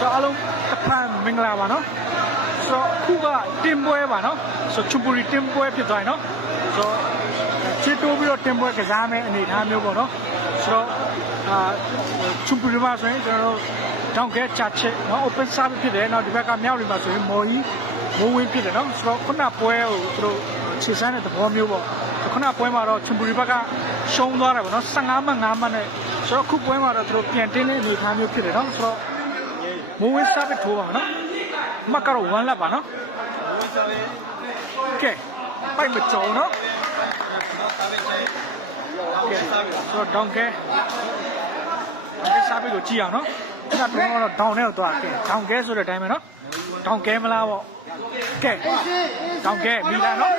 ဆိုတော့အားလုံးတစ်ဖန်မင်္ဂလာပါနော်ဆိုတော့အခုကတင်ပွဲပါနော်ဆိုတော့ချူပူရီတင်ပွဲဖြစ်သွားရင်နော်ဆိုတော့ချစ်တိုးပြီးတော့တင်ပွဲကစားမယ်အနေအထားမျိုးပေါ့နော်ဆိုတော့အာချူပူရီမှာဆိုရင်ကျွန်တော်တို့တောင်ကဲချာချစ်နော် open service ဖြစ်တယ်နော်ဒီဘက်ကမြောက်တွေမှာဆိုရင်မော်ကြီးမိုးဝင်းဖြစ်တယ်နော်ဆိုတော့ခုနပွဲကိုသူတို့ခြေစမ်းတဲ့သဘောမျိုးပေါ့ခုနပွဲမှာတော့ချူပူရီဘက်ကရှုံးသွားတယ်ပေါ့နော်15မှတ်5မှတ်နဲ့ဆိုတော့ခုပွဲမှာတော့သူတို့ပြန်တင်းတဲ့အနေအထားမျိုးဖြစ်တယ်နော်ဆိုတော့ မိုးဝင်းစားပဲထိုးပါနော်မတ်ကတော့1လက်ပါနော်ကဲပိုက်မကြုံနော်ကဲဆိုတော့ဒေါန်ကဲဒီစားပဲကိုကြည့်အောင်နော်ခုနကတော့ဒေါန်နဲ့တော့ကဲဒေါန်ကဲဆိုတဲ့အတိုင်းပဲနော်ဒေါန်ကဲမလားပေါ့ကဲဒေါန်ကဲမိလားနော်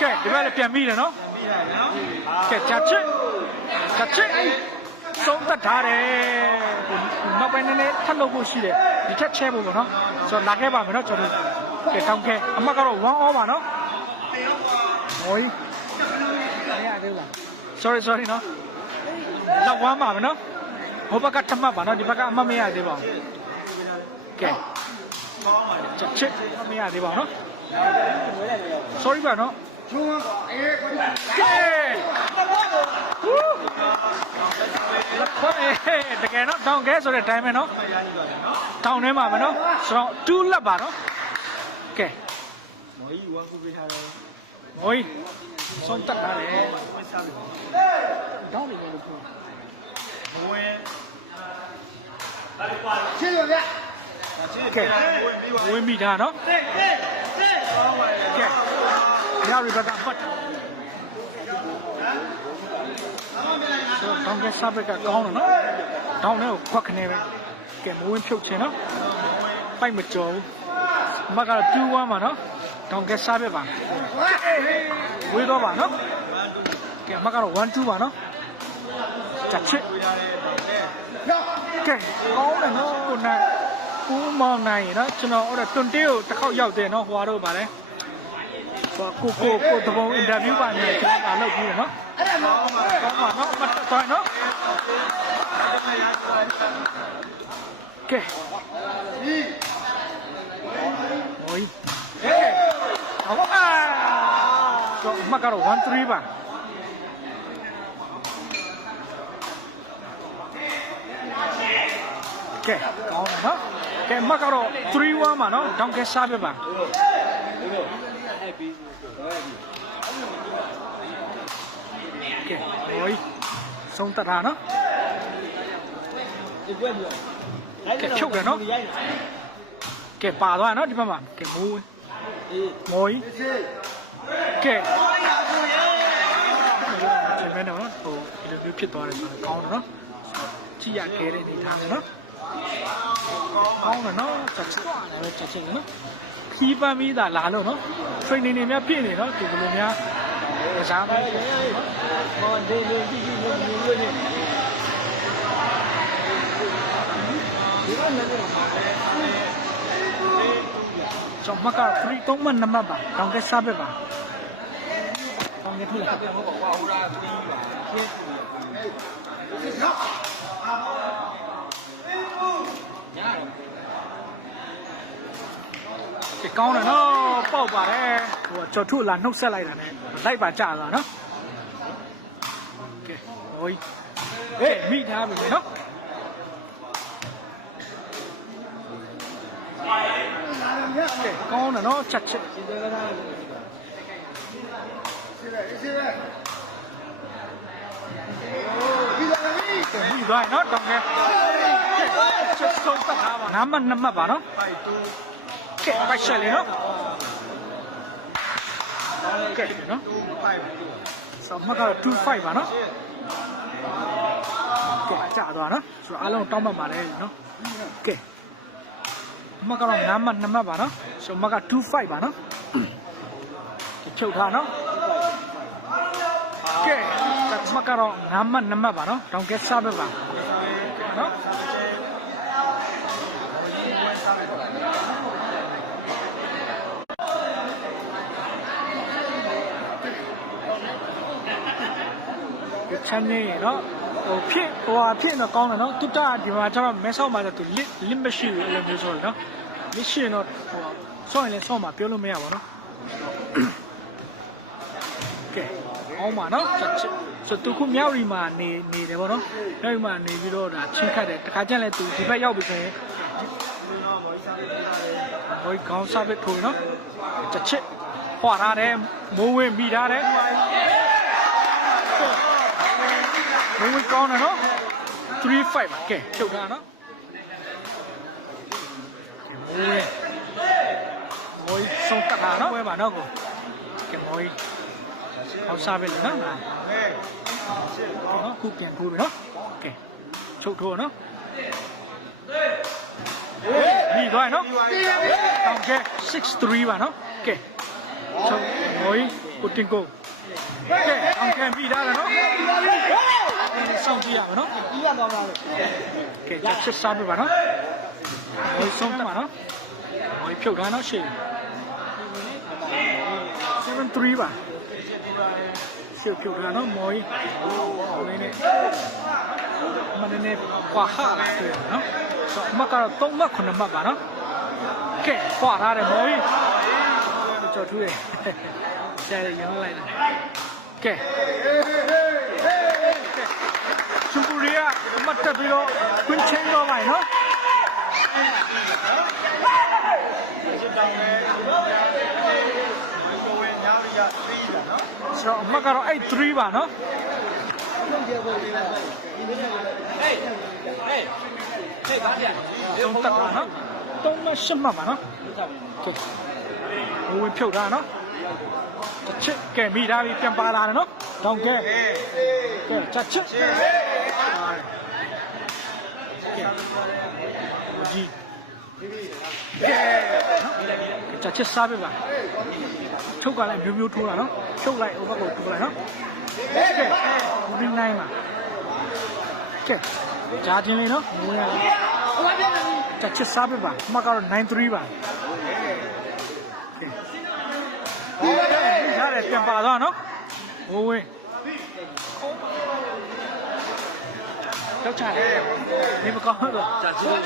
ကဲဒီဘက်လည်းပြန်မိတယ်နော်ကဲချာချစ်ချာချစ် ဆုံးသက်ထားတယ်ဟိုနောက်ပိုင်းနည်းနည်းထပ်လုပ်ဖို့ရှိတယ်ဒီထက်ချဲဖို့ပေါ့နော်ဆိုတော့လာခဲ့ပါမယ်နော်ကျွန်တော်တို့ကဲတောင်းခဲအမတ်ကတော့1 all ပါနော်ဟိုကြီးမရသေးဘူးလား sorry sorry နော်လောက်1ပါမယ်နော်ဟိုဘက်ကထမှတ်ပါနော်ဒီဘက်ကအမတ်မရသေးပါဘူးကဲချက်ချစ်မရသေးပါဘူးနော် sorry ပါနော်ကဲဝူး လက်ခွဲတကယ်နော်တောင်းခဲဆိုတဲ့အတိုင်းပဲနော်တောင်းထဲမှာပဲနော်ဆိုတော့2လက်ပါနော်ကဲမော်ကြီးဝါကူပေးထားတယ်ဟိုဆုံးတက်ထားတယ်တောင်းနေတယ်လို့ပြောဘဝဲရှင်းလို့ဗျကဲဝင်းမိတာနော်ကဲရရီဘက်ကအပတ် ဆိုတော့တောင်းခဲစားဘက်ကကောင်းတယ်နော်တောင်းထဲကိုခွက်ခနေပဲကဲမဝင်းဖြုတ်ချင်နော်ပိုက်မကြော်ဘူးမကတော့2-1ပါနော်တောင်းခဲစားဘက်ပါဝေးတော့ပါနော်ကဲမကတော့1-2ပါနော်ချက်ချစ်နော်ကဲကောင်းတယ်နော်ကိုနိုင်ဦးမောင်နိုင်ရနော်ကျွန်တော်အဲ့ဒါတွန်တေးကိုတစ်ခေါက်ရောက်တယ်နော်ဟွာတော့ဗါလဲဟို ကိုကိုကိုတပုံအင်တာဗျူးပါနေကျွန်တော်လာလုပ်ပြီးတယ်နော် အဲ့ဒါတော့ ကောင်းပါနော်မတ်တော်နော်ကဲโอ้ยเอ๊ะเอาอ่ะก็มาကတော့1 3ပါကဲကောင်းတယ်နော်ကဲမကတော့3 1ပါနော်တောင်းကဲစားပြပါ kìa ôi, sông tạt hà nó. Kẻ chúc kìa nó. Kẻ bà thôi à nó, đi mà bạn kẻ mui mối kẻ. Chuyện bên đó nó. Thì được chuyện toàn là con nó. Chỉ giả kể để thang nó. Con là nó chặt quá này là chặt chừng nó. ဆိုတော့ကောင်းတယ်နော်ကြည့်ရခဲတဲ့အနေထားနော်ကောင်းတယ်နော်ချက်ချွာတယ်ပဲချက်ချင်းနော်ခီးပန်းပြီးသားလာလို့နော် training တွေများပြည့်နေနော်ဒီလိုများကစားပါလေမော်ဒေးလေးကြည့်ကြည့်လို့မြင်လို့နေဒီကနေ့တော့ကျွန်မကဖရီတုံးမနမပါတောင်းကစားပဲပါတောင်းနေထလာပြန်ဖို့ကွာဟိုရာပြီးပါရှင်းညာတော့ ကဲကောင်းတယ်နော်ပေါက်ပါတယ်ဟိုကျော်ထုလာနှုတ်ဆက်လိုက်တာနဲ့လိုက်ပါကြလာနော်ကဲဟိုဟေးမိထားပြီနော်ကဲကောင်းတယ်နော်ချက်ချက်ဒီကနေ့ရှင်းလိုက်ရှင်းလိုက်ဒီလာပြီကဲမိသွားနော်တောင်းကဲချက်ဆုံးပတ်ထားပါနာမနမပါနော်ပိုက်တူ ကဲပိုက်ချက်လေနော်ကဲနော်တူပိုက်ဘူးဆောမကတော့25ပါနော်ကဲကြာသွားနော်ဆိုတော့အားလုံးတောင်းမှတ်ပါတယ်နော်ကဲမကတော့9မှတ်2မှတ်ပါနော်ဆိုမက25ပါနော်ကဲချုပ်ထားနော်ကဲမကတော့9မှတ်2မှတ်ပါနော်တောင်းကဲစားပဲပါနော် ချမ်းနေနော်ဟိုဖြစ်ဟိုဟာဖြစ်တော့ကောင်းတယ်နော်တူတာဒီမှာကျတော့မဲဆောက်မှာတော့သူ lit lit မရှိဘူးအဲ့လိုမျိုးဆိုတော့နော် lit ရှိရင်တော့ဟိုဆော့ရင်လည်းဆော့မှာပြောလို့မရပါဘူးနော်ကဲအောင်ပါနော်ချက်ချက်ဆိုသူခုမြောက်ရီမှာနေနေတယ်ဗောနော်မြောက်ရီမှာနေပြီးတော့ဒါချင်းခတ်တယ်တခါကျရင်လည်းသူဒီဘက်ရောက်ပြီဆိုရင်ဟိုကောင်းစားပဲထိုးနော်ချက်ချက်ဟွာထားတယ်မိုးဝင်းမိထားတယ် မိုးဝင်းကောင်းတယ်နော်3 5ပါကဲဖြုတ်တာနော်မိုးဝင်းမိုးဝင်းဆုံးတက်တာနော်ဝဲပါနော်ကိုကဲမိုးဝင်းကောင်းစားပဲလေနော်နော်ခုပြန်ထိုးပြီနော်ကဲချုပ်ထိုးနော်မိသွားနော်တောင်ကဲ6-3ပါနော်ကဲချုပ်မိုးကိုတင်ကိုကဲတောင်ကဲမိထားတယ်နော် စောင့်ကြည့်ရမယ်နော်ပြီးရတော့လားလို့ကဲချက်ချစ်စားပြပါနော်ဟိုဆုံးတက်ပါနော်ဟိုဖြုတ်ထားနော်ရှေ့7-3ပါရှေ့ဖြုတ်ထားနော်မော်ကြီးဟိုလေးနဲ့မနေ့နဲ့ကွာဟာလာတွေ့နော်ဆိုအမကတော့3မှတ်9မှတ်ပါနော်ကဲကွာထားတယ်မော်ကြီးကြော်ထူးတယ်ဆရာရရမ်းလိုက်တာကဲ ချူပူရီ ကအမတ်တက်ပြီးတော့ကွင်းချင်းတော့ပါနော်ဆိုတော့အမတ်ကတော့အဲ့3ပါနော်ဟေးဟေးဟေးပါဗျာသုံးတက်တာနော်သုံးမရှစ်မှတ်ပါနော်ကဲဘဝင်ဖြုတ်တာနော်တစ်ချစ်ကဲမိသားပြီးပြန်ပါလာတယ်နော်တောင်းကဲကဲချက်ချစ်ကဲကြီး နော်ချက်ချစ်စားပြပါချုပ်ကလည်းမျိုးမျိုးထိုးတာနော်ချုပ်လိုက်ဟိုဘက်ကိုထိုးလိုက်နော်ကဲဘူးဒီနိုင်ပါကဲဂျာချင်းလေးနော်မွေးရချက်ချစ်စားပြပါအမကတော့93ပါကဲရတယ်ပြန်ပါသွားနော်ဘိုးဝင်းရောက် ချတယ်နေမကောင်းတော့ကြာချစ်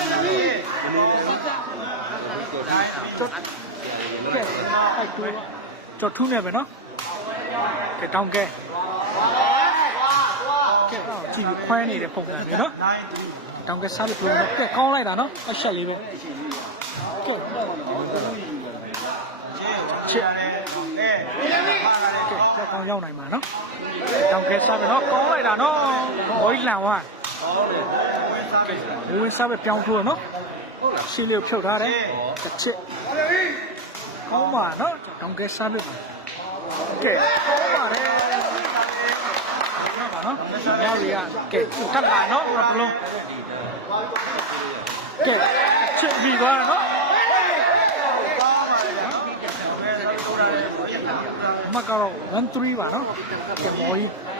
ကျော်ကဲအဲ့တူကျော်ထူးနေပဲနော်ကဲတောင်းကဲကဲကြည့်ခွဲနေတဲ့ပုံစံပဲနော်တောင်းကဲစားလို့ပြောတော့ကဲကောင်းလိုက်တာနော်အချက်လေးပဲကဲချစ်ကဲ ကြောက်ကောင်းရောက်နိုင်မှာနော်တောင်းကဲစားပဲနော်ကောင်းလိုက်တာနော်ဘောကြီးလန်ဝါကဲဝင်စားပဲပြောင်းထိုးနော်ရှင်းလေးဖြုတ်ထားတယ်တစ်ချစ်ကောင်းပါနော်တောင်ကဲစားလို့ပါကဲကောင်းပါတယ်ပါနော်ရရီကကဲတက်လာနော်ဘလုံးကဲချစ်ပြီးသွားနော်မကတော့1-3ပါနော်ကဲမော်ကြီးကဲမော်ကြီးကဲကော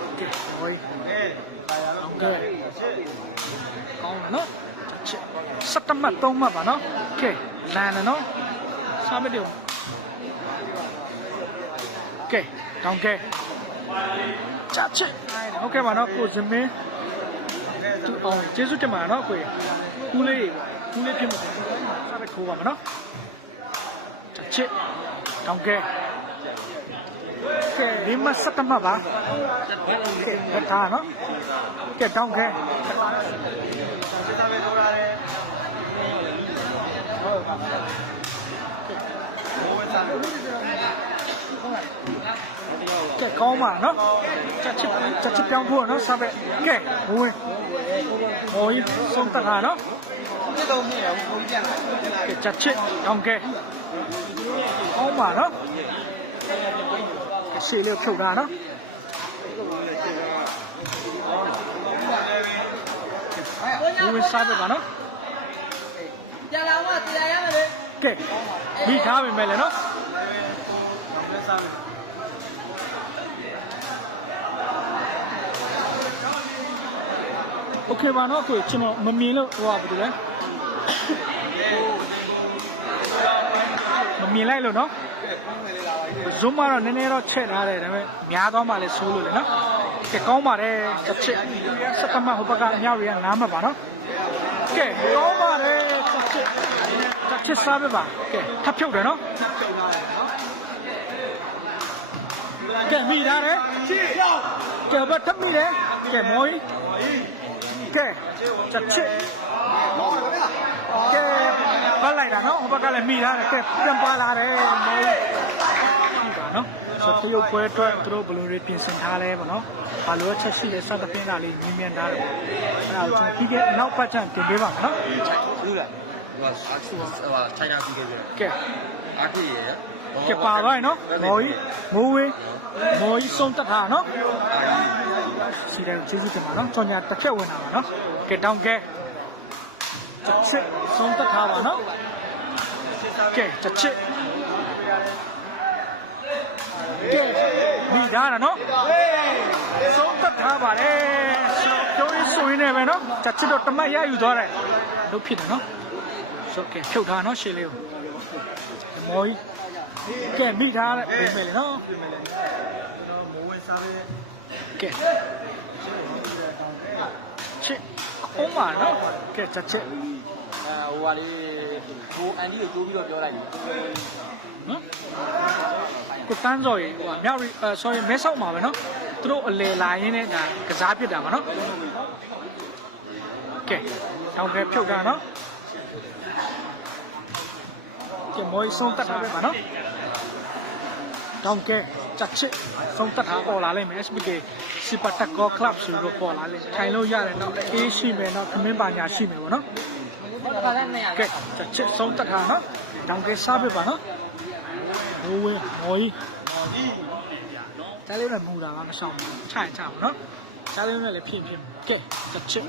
င်းတယ်နော်ချစ်စက်တမတ်3မှတ်ပါနော်ကဲလန် တယ်နော်စားမတယ်ကဲတောင်းကဲချာချစ်ဟုတ်ကဲ့ပါနော်ကိုစမင်းသူအောင်ကျေးဇူးတင်ပါနော်ကိုကူးလေးကူးလေးဖြစ်မှာစားပဲထိုးပါမနော်ချာချစ်တောင်းကဲကဲ ဒီမှာစက်တမပါကဲဘတ်သားနော်ကဲတောင်းကဲကဲကောင်းပါနော်ချက်ချစ်ချက်ချစ်ပြောင်းဖို့နော်စားပဲကဲဘဝင်ဟိုကြီးဆုံးတက်တာနော်ဒီတော့မြင်ရဘူးဘုန်းကြီးပြန်လာကဲချက်ချစ်တောင်းကဲကောင်းပါနော် ကဲရှေ့လေးဖြုတ်တာနော်ဘဝင်စားပဲပါနော် ပြန်လာမှတရားရမယ်လေ ကဲမိထားပြင်မဲ့လေနော်โอเคပါနော်ကိုကျွန်တော်မမြင်လို့ဟိုပါဘူးလေမမြင်လိုက်လို့ နော် zoom ကတော့နည်းနည်းတော့ချက်ထားတယ်ဒါပေမဲ့များတော့မှလည်းဆိုးလို့လေနော်ကဲကောင်းပါတယ်တစ်ချစ်စက်တမဟိုဘက်ကအမြောက်တွေက9မှတ်ပါနော်ကဲကောင်းပါတယ်တစ်ချစ်တစ်ချစ်စားပဲပါကဲထပ်ဖြုတ်တယ်နော်ကဲမိထားတယ်ကဲဘတ်ထပ်မိတယ်ကဲမော်ကြီးကဲတစ်ချစ်ကဲ ပတ်လိုက်တာနော်ဟိုဘက်ကလည်းမိထားတယ်ကဲပြန်ပါလာတယ်မော်ကြီးပြီပါနော်ဆိုတရုတ်ပွဲအတွက်သူတို့ဘယ်လိုတွေပြင်ဆင်ထားလဲပေါ့နော်ဘာလို့ချက်ရှိလဲစသဖြင့်ကလေးမြင်မြန်ထားတယ်ပေါ့အဲ့ဒါကိုကျွန်တော်ပြီးခဲ့နောက်ပတ်ချန်တင်ပေးပါမယ်နော်လူလားဟိုဟာဟို China စီးခဲ့ပြီကဲအားတိရကဲပါသွားရင်နော်မော်ကြီးမိုးဝေးမော်ကြီးဆုံးတက်တာနော်စီတယ်ကျေးဇူးတင်ပါနော်ကြောင်ညာတစ်ချက်ဝင်လာပါနော်ကဲတောင်းကဲ တစ်ချက်ဆုံးတက်ထားပါနော်ကဲတစ်ချက်ကဲမိသားတာနော်ဆုံးတက်ထားပါတယ်ဆိုတော့ပြောရင်းဆိုရင်းနဲ့ပဲနော်တစ်ချက်တော့တမတ်ရယူသွားတယ်လို့ဖြစ်တယ်နော်ဆိုကဲဖြုတ်ထားနော်ရှေ့လေးကိုမော်ကြီးကဲမိထားတဲ့ပြင်မယ်လေနော်ကဲချစ် အုံးပါနော်ကဲချက်ချက်အဲဟိုဟာလေးဟိုအန်ဒီကိုတိုးပြီးတော့ပြောလိုက်ပြီနော်ကိုတန်းစော်ရေဟိုမြောက်ရီအဲ sorry မဲဆောက်မှာပဲနော်သူတို့အလေလာရင်းနဲ့ဒါကစားပြစ်တာပါနော်ကဲတောင်းကဲဖြုတ်တာနော်ကဲမော်ဆုံးတက်ထားပဲပါနော်တောင်းကဲချက်ချစ်ဆုံးသက်ထားပေါ်လာလိမ့်မယ် SPK စီပါတက်ကောကလပ်ဆိုတော့ပေါ်လာလိမ့်မယ်ထိုင်လို့ရတယ်နော်အေးရှိမယ်နော်ခမင်းပါညာရှိမယ်ပေါ့နော်ခါလည်း200ကဲချက်ချစ်ဆုံးသက်ထားနော်တောင်းကဲစားပြပါနော်ဘိုးဝင်းမော်ကြီးတဲလေးနဲ့မူတာကမဆောင်ဘူးခြိုင်ချပါနော်တဲလေးနဲ့လည်းဖြင်းဖြင်းကဲချက်ချစ်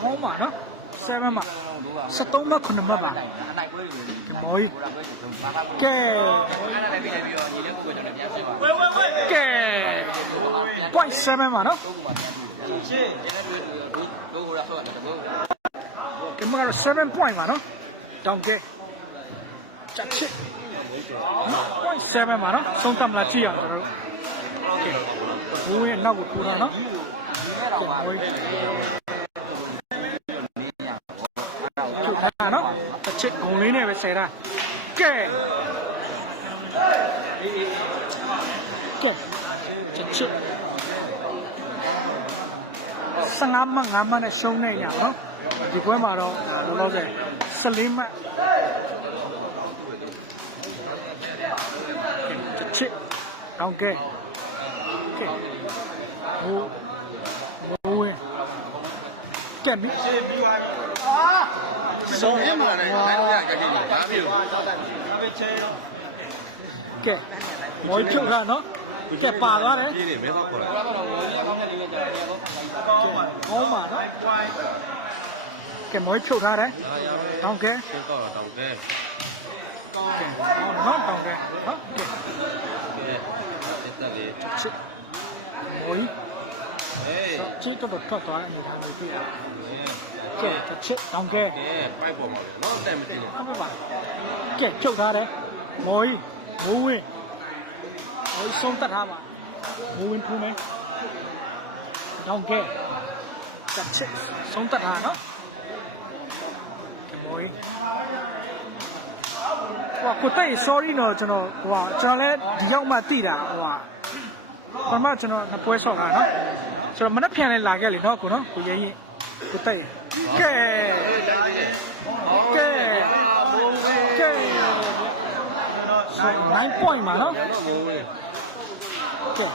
ခေါင်းပါနော် 7မှာ73မှ9မှတ်ပါအနိုင်ပွဲတွေကဲမော်ကြီးကဲလည်းပြီးတယ်ပြီးတော့ညီလေးကိုကျွန်တော်ပြန်ပြပါကဲ point 7ပါနော်ရှင်းကျန်တဲ့တွေတို့တို့ရဆော့တယ်တို့ကင်မရာ7 point ပါနော်တောင်းကဲချက်ချစ် point 7ပါနော်ဆုံးသက်မလားကြည့်ရအောင်ကျွန်တော်တို့ကဲဘူးရဲ့နောက်ကိုထိုးတာနော် ကဲဝေးချုပ်ထားနော်တစ်ချစ်ဂုံလေးနဲ့ပဲဆယ်တာကဲကဲချက်ချစ်15မှတ်5မှတ်နဲ့ရှုံးနေရနော်ဒီပွဲမှာတော့လောလောဆယ်14မှတ်တစ်ချစ်ကောင်းကဲကဲဟို ဘိုးဝင်ကဲမိစုံရမှာလည်းအဲ့ဒါကြည့်နေဘာဖြစ်လို့ကဲမော်ဖြုတ်တာနော်ကဲပါသွားတယ်ပြင်းနေမဲတော့ခေါ်တာကောင်းပါနော်ကဲမော်ဖြုတ်ထားတယ်တောင်းကဲစင်းတော့တောင်းကဲကဲနော်တောင်းကဲနော်ကဲကဲတက်တက်လေးချစ်မော်ဟေး ချစ်တော့ထွက်သွားတဲ့အနေထားကိုတွေ့ရတယ်ကဲချစ်တောင်းကဲကဲပိုက်ပေါ်မှာတော့တက်မတင်ဘူးဟုတ်ပါကဲဖြုတ်ထားတယ်မော်ကြီးမိုးဝင်းမော်ကြီးဆုံးတက်ထားပါမိုးဝင်းထိုးမယ်တောင်းကဲချစ်ဆုံးတက်ထားနော်ကဲမော်ကြီးဟိုကိုတိတ် sorry တော့ကျွန်တော်ဟိုဟာကျွန်တော်လည်းဒီရောက်မှသိတာဟိုဟာပထမကျွန်တော်နှစ်ပွဲဆော့တာနော် ကျွန်တော်မနှက်ပြန်လဲလာခဲ့လေနော်ကိုနော်ကိုရဲရင်ကိုတိတ်ကဲကဲကဲဆို9 point မှာနော်တော့မိုးဝင်ကဲ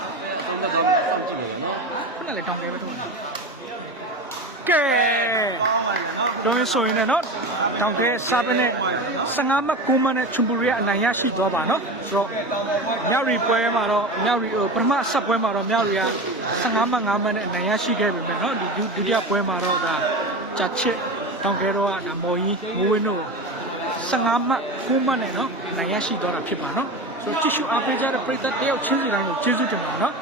ဆုံးတော့စောင့်ကြည့်နေနော်ခုနလည်းတောင်းတယ်ပဲတော့ကဲတော့ရင်ဆိုရင်လည်းနော်တောင်းတယ်စားပနဲ့ 15မှတ်9မှတ်နဲ့ချွန်ပူရီကအနိုင်ရရှိသွားပါနော်ဆိုတော့မြောက်ရီပွဲမှာတော့မြောက်ရီပထမအဆက်ပွဲမှာတော့မြောက်ရီက15မှတ်9မှတ်နဲ့အနိုင်ရရှိခဲ့ပြီပဲနော်ဒီဒုတိယပွဲမှာတော့ဒါချာချစ်တောင်ကဲတော့ကမော်ကြီးမိုးဝင်းတို့15မှတ်9မှတ်နဲ့နော်နိုင်ရရှိသွားတာဖြစ်ပါနော်ဆိုတော့ကြည့်ရှုအားပေးကြတဲ့ပရိသတ်တယောက်ချင်းစီတိုင်းကိုကျေးဇူးတင်ပါနော်